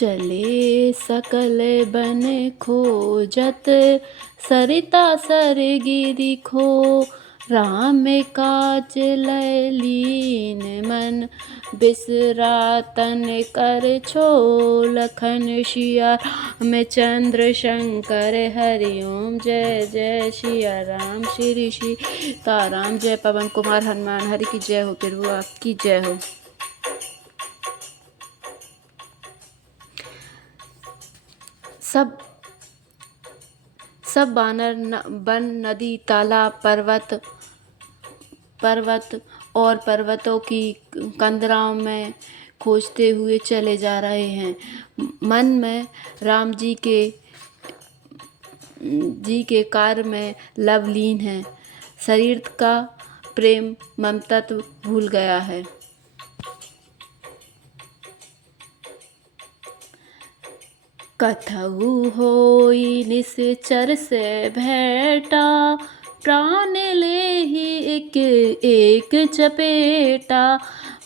चले सकल बन खोजत, सरिता सर गिरि खो। राम काज लय लीन मन, बिसरा तन कर छो। लखन सिया रामचंद्र शंकर हरि ओम। जय जय सिया राम श्री सीताराम। जय पवन कुमार हनुमान हरि की जय हो। प्रभु आपकी जय हो। सब बानर वन नदी तालाब पर्वत और पर्वतों की कंदराओं में खोजते हुए चले जा रहे हैं। मन में राम जी के कार्य में लवलीन है। शरीर का प्रेम ममतत्व भूल गया है। कथहु होई निश्चर से भेंटा, प्राण लेहि एक एक चपेटा।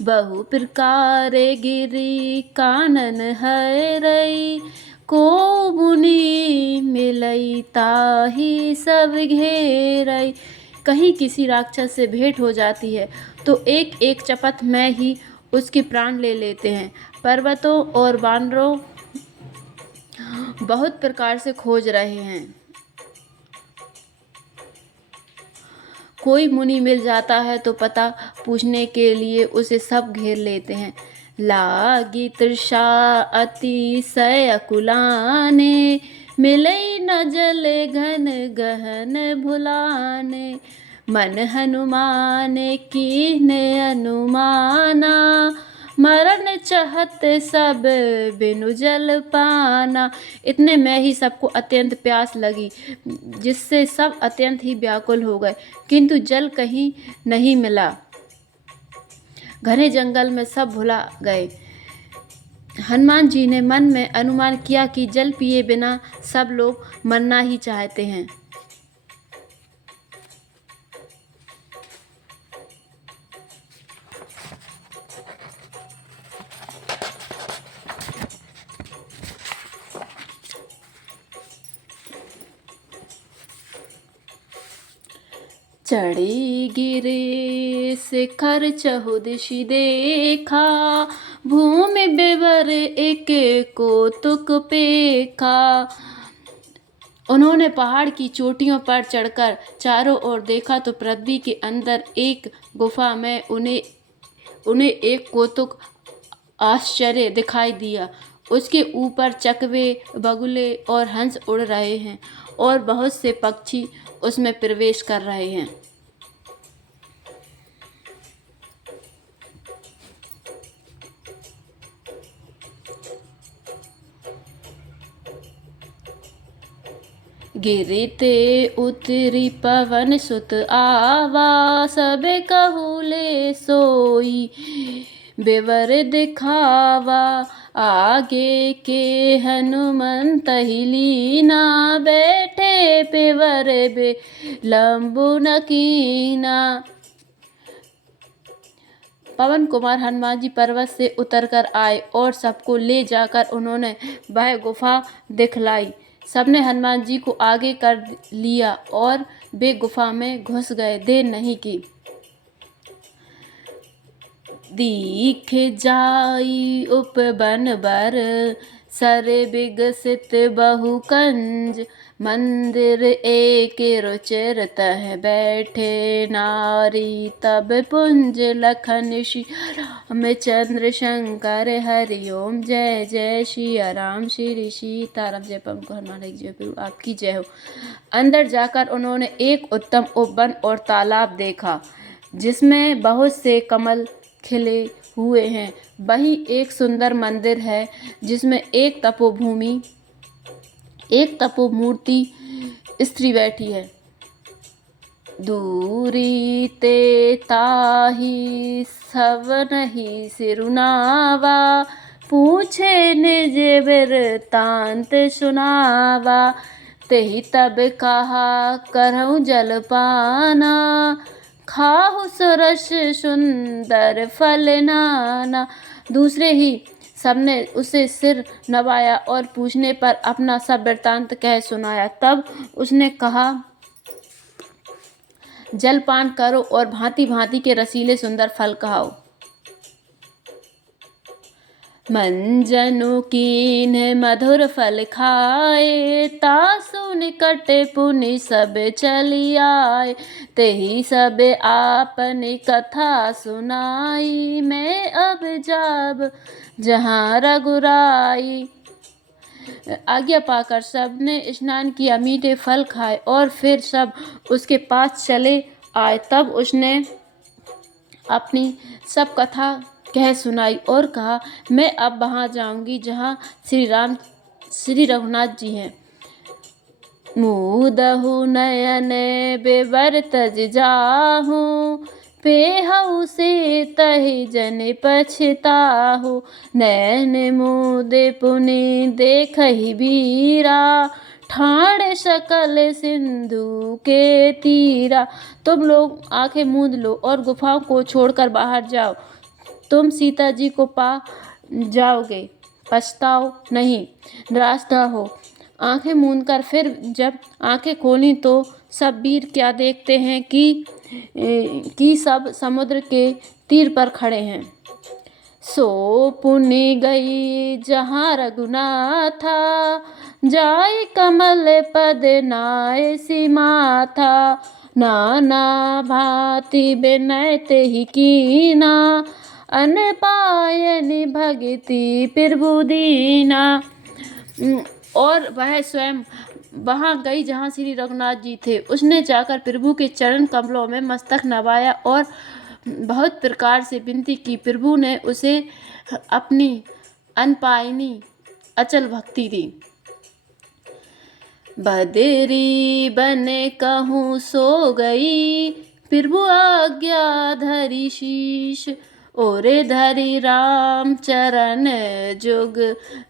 बहु प्रकार गिरि कानन हरई, को मुनि मिलई ताहि सब घेरई। कहीं किसी राक्षस से भेंट हो जाती है तो एक एक चपत में ही उसके प्राण ले लेते हैं। पर्वतों और वानरों बहुत प्रकार से खोज रहे हैं। कोई मुनि मिल जाता है तो पता पूछने के लिए उसे सब घेर लेते हैं। लागी तृषा अतिशय अकुलाने, मिलई न जल घन गहन भुलाने। मन हनुमान कीन्ह अनुमाना, मरण चहत सब बिनु जल पाना। इतने में ही सबको अत्यंत प्यास लगी, जिससे सब अत्यंत ही व्याकुल हो गए, किंतु जल कहीं नहीं मिला। घने जंगल में सब भुला गए। हनुमान जी ने मन में अनुमान किया कि जल पिए बिना सब लोग मरना ही चाहते हैं। चढ़ी गिरि शिखर चहुदिशि देखा, भूमि विवर एक कौतुक पेखा। उन्होंने पहाड़ की चोटियों पर चढ़कर चारों ओर देखा तो पृथ्वी के अंदर एक गुफा में उन्हें एक कौतुक आश्चर्य दिखाई दिया। उसके ऊपर चकवे, बगुले और हंस उड़ रहे हैं और बहुत से पक्षी उसमें प्रवेश कर रहे हैं। गिरि ते उतरी पवन सुत आवा, सबे कहूले सोई विवर दिखावा। आगे के हनुमंत ही लीना, बैठे पिवर बिलंबु न कीना। पवन कुमार हनुमान जी पर्वत से उतरकर आए और सबको ले जाकर उन्होंने वह गुफा दिखलाई। सबने हनुमान जी को आगे कर लिया और वे गुफा में घुस गए। देर नहीं की। दीख जाई उपवन बर, सर विगसित बहु कंज। मंदिर एक रुचिर तह बैठे, नारी तब पुंज। लखन सिया रामचंद्र शंकर हरि ओम। जय जय सिया राम श्री सीताराम। जय पवन कुमार हनुमान हरि जय। प्रभु आपकी जय हो। अंदर जाकर उन्होंने एक उत्तम उपवन और तालाब देखा, जिसमें बहुत से कमल खिले हुए हैं। वहीं एक सुंदर मंदिर है, जिसमें एक तपोमूर्ति स्त्री बैठी है। दूरी ते ताही सवनहि सिरुनावा, पूछे निज वृतांत सुनावा। तेहि तब कहा करहु जलपाना, खाहु सरस सुंदर फल नाना। दूसरे ही सबने उसे सिर नवाया और पूछने पर अपना सब वृत्तांत कह सुनाया। तब उसने कहा, जलपान करो और भांति भांति के रसीले सुंदर फल खाओ। मंजनु कीन मधुर फल खाए, तासु निकट पुनि सब चली आए। तेहि सब आपने कथा सुनाई, मैं अब जाब जहाँ रघुराई। आज्ञा पाकर सबने स्नान किया, मीठे फल खाए और फिर सब उसके पास चले आए। तब उसने अपनी सब कथा कह सुनाई और कहा, मैं अब वहाँ जाऊंगी जहाँ श्री रघुनाथ जी हैं। मुदहु नयन बेबर तज जाहू, पेहु से तहि जन पछताहु। नैन मुदे पुनि देखहि बीरा, ठाण सकल सिंधु के तीरा। तुम लोग आंखें मूंद लो और गुफाओं को छोड़कर बाहर जाओ, तुम सीता जी को पा जाओगे, पछताओ नहीं, निराश न हो। आंखें मूंदकर फिर जब आंखें खोली तो सब वीर क्या देखते हैं कि सब समुद्र के तीर पर खड़े हैं। सो पुनि गई जहाँ रघुनाथा, जाय कमल पद नाय सीमाथा। नाना भांति बिनय तेहि कीना, अन पायन भगति प्रभु दीना। और वह स्वयं वहाँ गई जहाँ श्री रघुनाथ जी थे। उसने जाकर प्रभु के चरण कमलों में मस्तक नवाया और बहुत प्रकार से विनती की। प्रभु ने उसे अपनी अनपायनी अचल भक्ति दी। बदरी बने कहूँ सो गई, प्रभु आज्ञा धरी शीश। ओरे धरी राम चरण जुग,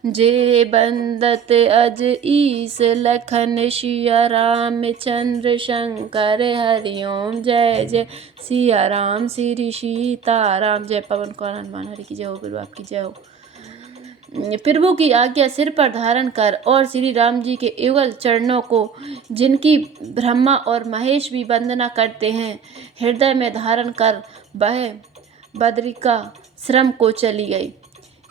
जे बंदत अज ईस। लखन सिया राम चंद्र शंकर हरिओम। जय जय सिया राम श्री सीताराम। जय पवन कुमार हनुमान हरि की जय हो, गुरु आपकी जय हो। प्रभु की आज्ञा सिर पर धारण कर और श्री राम जी के युगल चरणों को, जिनकी ब्रह्मा और महेश भी वंदना करते हैं, हृदय में धारण कर वह बद्रिका श्रम को चली गई।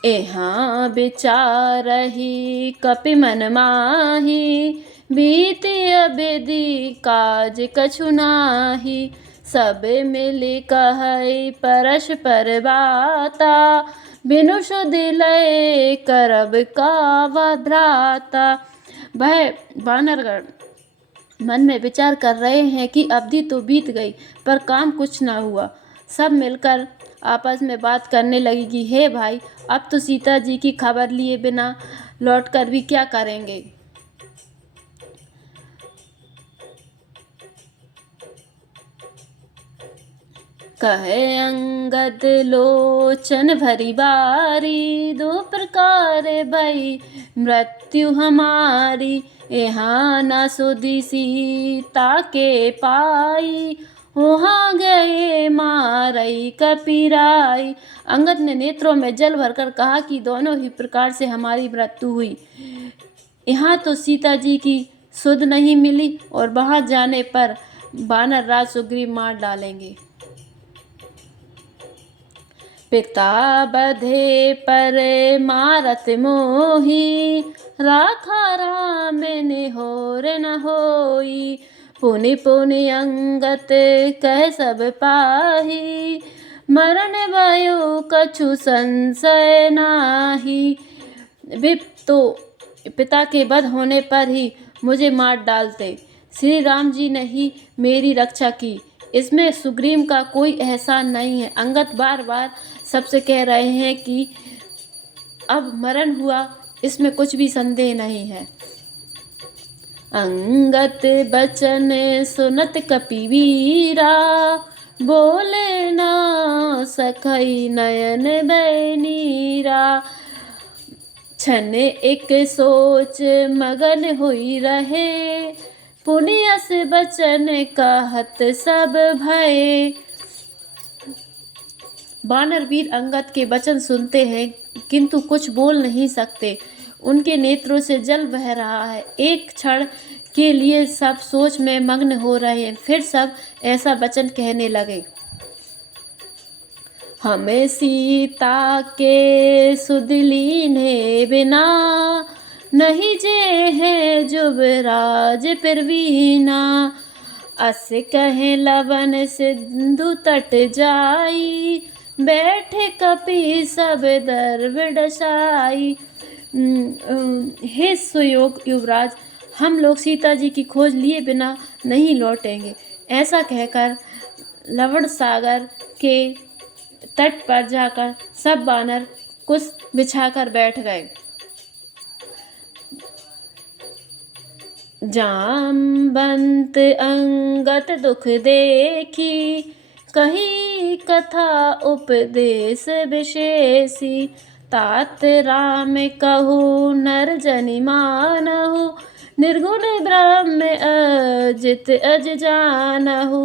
एहाँ विचारहि कपि मन माही, बीति अबेदी काज कछु नाही। सब मिली कहै परस्पर बाता, बिनु सुध लय करब कावा भ्राता। वह वानरगण मन में विचार कर रहे हैं कि अवधि तो बीत गई पर काम कुछ न हुआ। सब मिलकर आपस में बात करने लगी कि हे भाई, अब तो सीता जी की खबर लिए बिना लौटकर भी क्या करेंगे। कहे अंगद लोचन भरी बारी, दो प्रकार भई मृत्यु हमारी। यहाँ न सुधि सीता के पाई, वहाँ गए मारई कपिराई। अंगद ने नेत्रों में जल भरकर कहा कि दोनों ही प्रकार से हमारी मृत्यु हुई। यहाँ तो सीता जी की सुध नहीं मिली और वहाँ जाने पर वानर राज सुग्रीव मार डालेंगे। पिता बधे पर मारत मोही, राखा राम निहोर न होई। पुनि पुनि अंगत कह सब पाही, मरण भयो कछु संशय नाही। वे तो पिता के वध होने पर ही मुझे मार डालते, श्री राम जी ने ही मेरी रक्षा की, इसमें सुग्रीव का कोई एहसान नहीं है। अंगद बार बार सबसे कह रहे हैं कि अब मरण हुआ, इसमें कुछ भी संदेह नहीं है। अंगत बचन सुनत कपिवीरा, बोले ना सखई नयन बैनीरा। छन एक सोच मगन हुई रहे, पुनियस बचन कहत सब भय। वानर वीर अंगद के वचन सुनते हैं किंतु कुछ बोल नहीं सकते। उनके नेत्रों से जल बह रहा है। एक क्षण के लिए सब सोच में मग्न हो रहे हैं, फिर सब ऐसा वचन कहने लगे। हमें सीता के सुध लीने बिना, नहीं जे है जुबराज परवीना। अस कहे लवन सिंधु तट जाई, बैठे कपि सब दर्व डसाई। हे सुयोग युवराज, हम लोग सीता जी की खोज लिए बिना नहीं लौटेंगे। ऐसा कहकर लवण सागर के तट पर जाकर सब वानर कुछ बिछाकर बैठ गए। जामवंत अंगत दुख देखी, कही कथा उपदेश विशेषी। तात राम कहू नर जनि मानहु, निर्गुण ब्रह्म अजित अज जानहु।